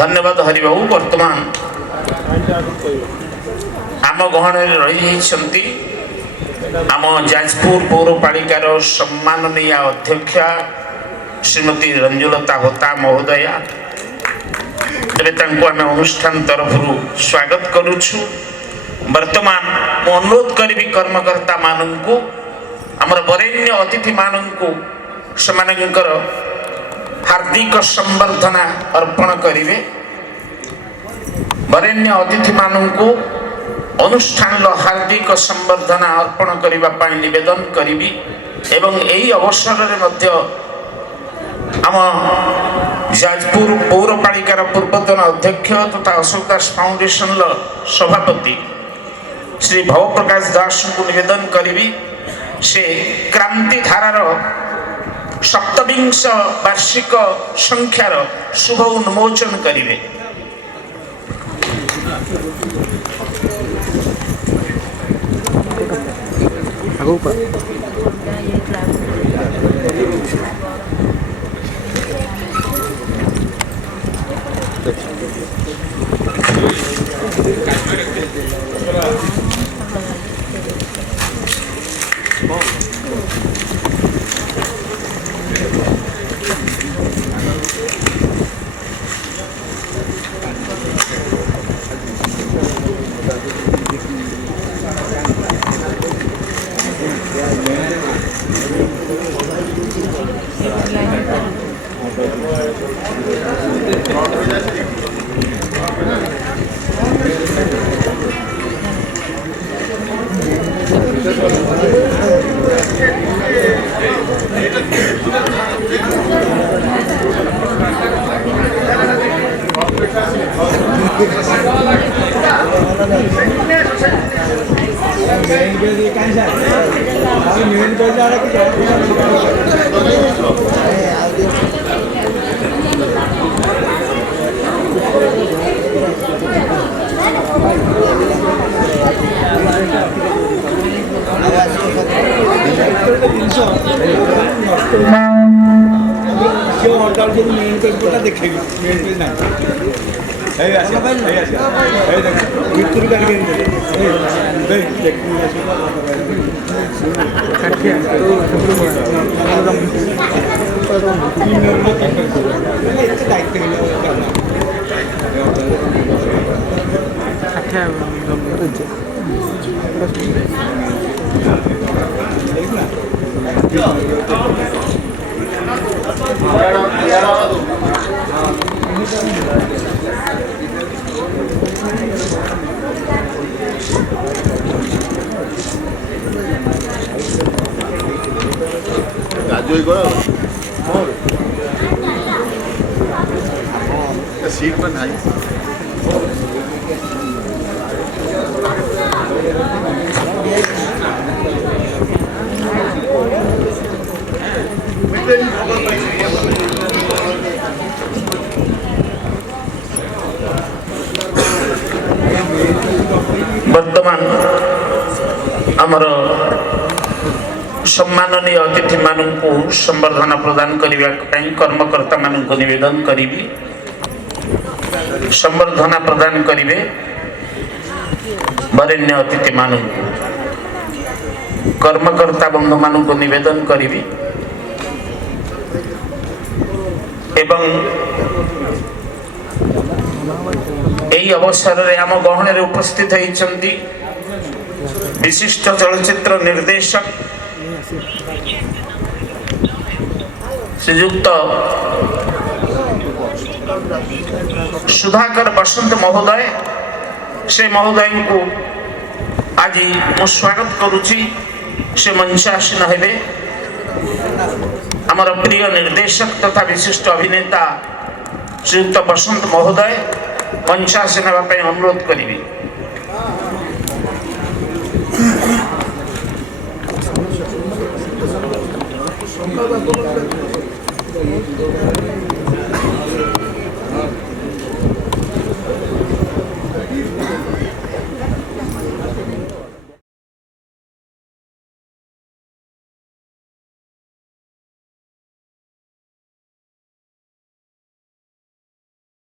धन्यवाद हरिबाबू। वर्तमान आम गहन रही आम जाजपुर पौरपालिकार सम्माननीय अध्यक्षा श्रीमती रंजुलता होता महोदया आम अनुष्ठान तरफ स्वागत करुछु। वर्तमान अनुरोध करी कर्मकर्ता मानू आमर वरेण्य अतिथि मानू सेमानंकर हार्दिक संबर्धना अर्पण करिवे। वरेण्य अतिथि मानू अनुष्ठान हार्दिक संबर्धना अर्पण करिबा पाई निवेदन करिबी एवं एही अवसर रे मध्य आम जाजपुर पौरपालिकार पूर्वतन अध्यक्ष तथा अशोक दास फाउंडेशन सभापति श्री भवप्रकाश दास को निवेदन करिबी से क्रांति धारार 27 वार्षिक संख्यार शुभ उन्मोचन करिवे। सीट पर नहीं वर्तमान आमर सम्माननीय अतिथि मानू संबर्धना प्रदान करने कर्मकर्ता मानू निवेदन करी संबर्धना प्रदान करिवे। वरेण्य अतिथि मानू कर्मकर्ता बंधु मानू को निवेदन करी एवं यही अवसर रे आम गहन रे उपस्थित होइछंती विशिष्ट चलचित्र निर्देशक श्रीयुक्त सुधाकर बसंत महोदय से महोदय को आज मु स्वागत करुची। से मंचासीन हेबे आमर प्रिय निर्देशक तथा विशिष्ट अभिनेता श्रीयुक्त बसंत महोदय मंचासीन हेबा पई अनुरोध करिबी।